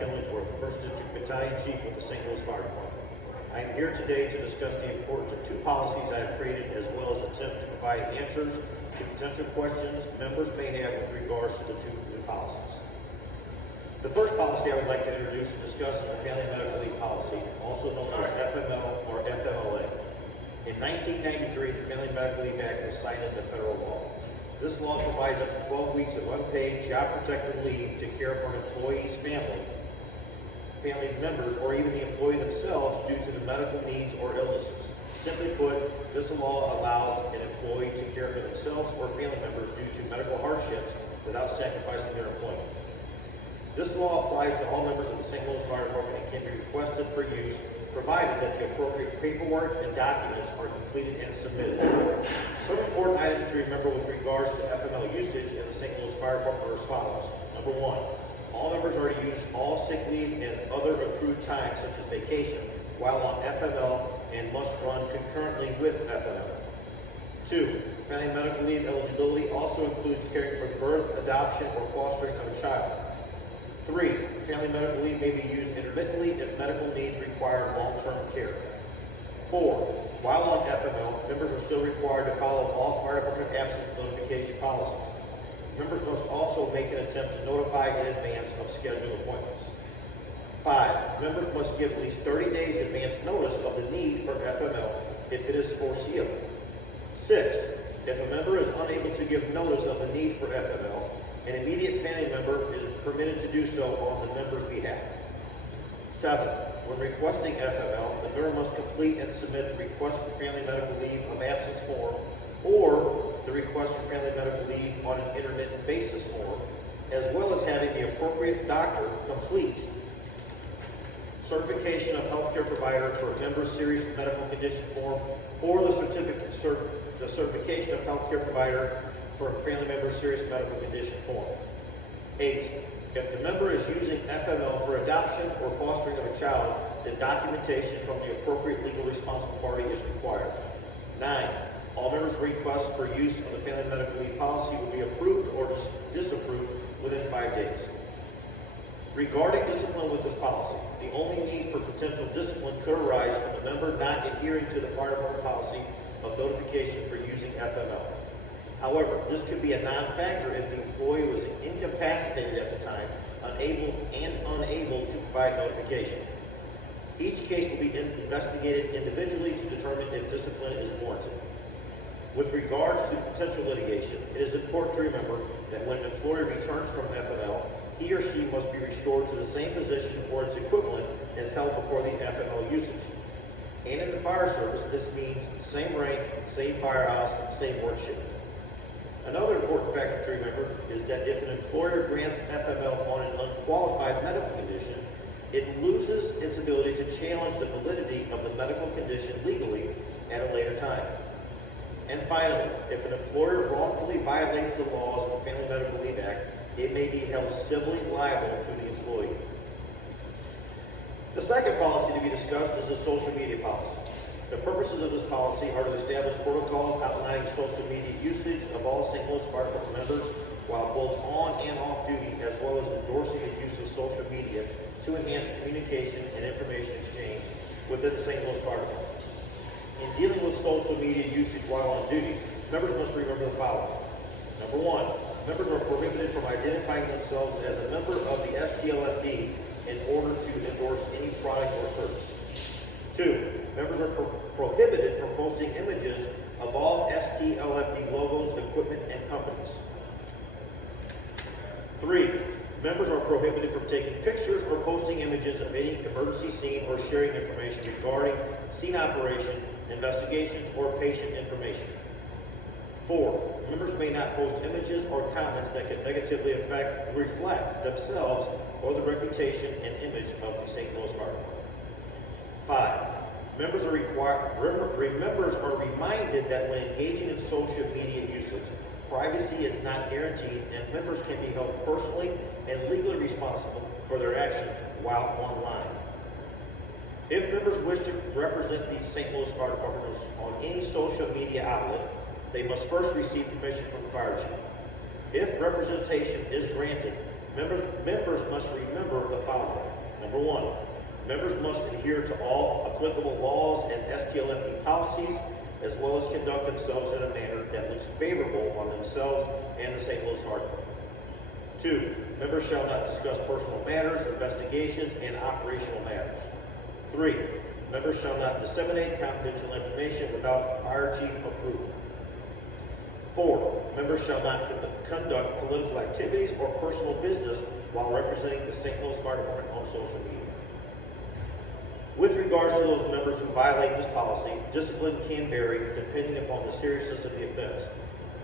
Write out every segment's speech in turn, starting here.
Killingsworth, 1st District Battalion Chief with the St. Louis Fire Department. I am here today to discuss the importance of two policies I have created, as well as attempt to provide answers to potential questions members may have with regards to the two new policies. The first policy I would like to introduce and discuss is the Family Medical Leave Policy, also known as FML or FMLA. In 1993, the Family Medical Leave Act was signed into federal law. This law provides up to 12 weeks of unpaid, job-protected leave to care for an employee's family members, or even the employee themselves due to the medical needs or illnesses. Simply put, this law allows an employee to care for themselves or family members due to medical hardships without sacrificing their employment. This law applies to all members of the St. Louis Fire Department and can be requested for use, provided that the appropriate paperwork and documents are completed and submitted. Some important items to remember with regards to FML usage in the St. Louis Fire Department are as follows. Number one, all members are to use all sick leave and other accrued time, such as vacation, while on FML and must run concurrently with FML. Two, family medical leave eligibility also includes caring for birth, adoption, or fostering of a child. 3. Family medical leave may be used intermittently if medical needs require long-term care. 4. While on FML, members are still required to follow all fire department absence notification policies. Members must also make an attempt to notify in advance of scheduled appointments. 5. Members must give at least 30 days advance notice of the need for FML if it is foreseeable. 6. If a member is unable to give notice of the need for FML, an immediate family member is permitted to do so on the member's behalf. 7. When requesting FML, the member must complete and submit the request for family medical leave of absence form or the request for family medical leave on an intermittent basis form, as well as having the appropriate doctor complete certification of healthcare provider for a member's serious medical condition form or the certification of healthcare provider for a family member's serious medical condition form. 8. If the member is using FML for adoption or fostering of a child, the documentation from the appropriate legal responsible party is required. 9. All members' requests for use of the Family Medical Leave Policy will be approved or disapproved within 5 days. Regarding discipline with this policy, the only need for potential discipline could arise from the member not adhering to the fire department policy of notification for using FML. However, this could be a non-factor if the employee was incapacitated at the time, unable to provide notification. Each case will be investigated individually to determine if discipline is warranted. With regards to potential litigation, it is important to remember that when an employee returns from FML, he or she must be restored to the same position or its equivalent as held before the FML usage. And in the fire service, this means same rank, same firehouse, same work shift. Another important factor to remember is that if an employer grants FML on an unqualified medical condition, it loses its ability to challenge the validity of the medical condition legally at a later time. And finally, if an employer wrongfully violates the laws of the Family Medical Leave Act, it may be held civilly liable to the employee. The second policy to be discussed is the social media policy. The purposes of this policy are to establish protocols outlining social media usage of all St. Louis Fire Department members while both on and off duty, as well as endorsing the use of social media to enhance communication and information exchange within the St. Louis Fire Department. In dealing with social media usage while on duty, members must remember the following. Number one, members are prohibited from identifying themselves as a member of the STLFD in order to endorse any product or service. 2. Members are prohibited from posting images of all STLFD logos, equipment, and companies. 3. Members are prohibited from taking pictures or posting images of any emergency scene or sharing information regarding scene operation, investigations, or patient information. 4. Members may not post images or comments that could negatively reflect themselves or the reputation and image of the St. Louis Fire Department. 5. Members are reminded that when engaging in social media usage, privacy is not guaranteed and members can be held personally and legally responsible for their actions while online. If members wish to represent the St. Louis Fire Department on any social media outlet, they must first receive permission from the fire chief. If representation is granted, members must remember the following. Number 1, members must adhere to all applicable laws and STLFD policies, as well as conduct themselves in a manner that looks favorable on themselves and the St. Louis Fire Department. 2, members shall not discuss personal matters, investigations, and operational matters. 3, members shall not disseminate confidential information without fire chief approval. 4, members shall not conduct political activities or personal business while representing the St. Louis Fire Department on social media. With regards to those members who violate this policy, discipline can vary depending upon the seriousness of the offense.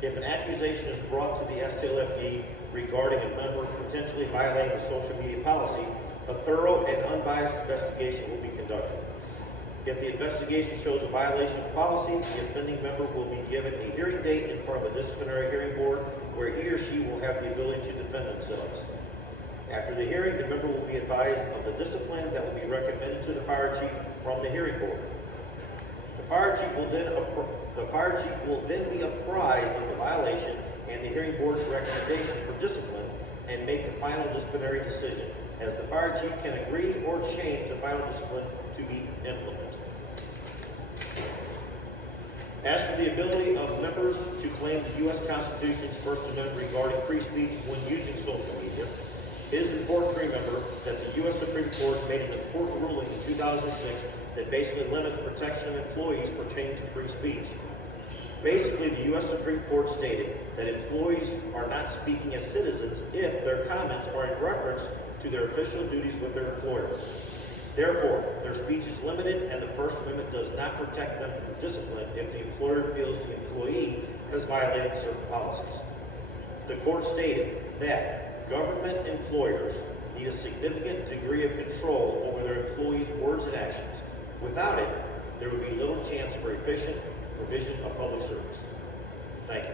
If an accusation is brought to the STLFD regarding a member potentially violating the social media policy, a thorough and unbiased investigation will be conducted. If the investigation shows a violation of policy, the offending member will be given a hearing date in front of a disciplinary hearing board where he or she will have the ability to defend themselves. After the hearing, the member will be advised of the discipline that will be recommended to the fire chief from the hearing board. The fire chief will then be apprised of the violation and the hearing board's recommendation for discipline and make the final disciplinary decision, as the fire chief can agree or change the final discipline to be implemented. As for the ability of members to claim the U.S. Constitution's First Amendment regarding free speech when using social media, it is important to remember that the U.S. Supreme Court made an important ruling in 2006 that basically limits protection of employees pertaining to free speech. Basically, the U.S. Supreme Court stated that employees are not speaking as citizens if their comments are in reference to their official duties with their employer. Therefore, their speech is limited, and the First Amendment does not protect them from discipline if the employer feels the employee has violated certain policies. The court stated that government employers need a significant degree of control over their employees' words and actions. Without it, there would be little chance for efficient provision of public service. Thank you.